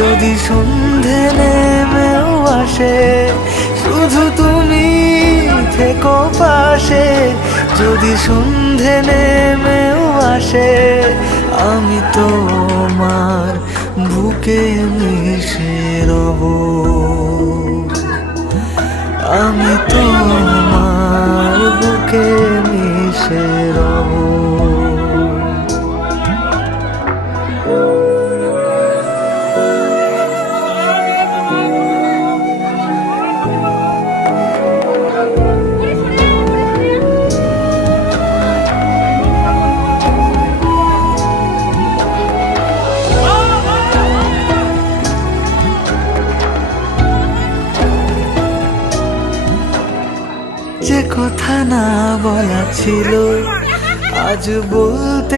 যদি সন্ধে নেমেও আসে, শুধু তুমি থেকো পাশে। যদি সন্ধে নেমেও আসে, আমি তোমার বুকে মিশে রব। আমি তোমার বুকে মিশে রব। যে কথা না বলা ছিল, আজ বলতে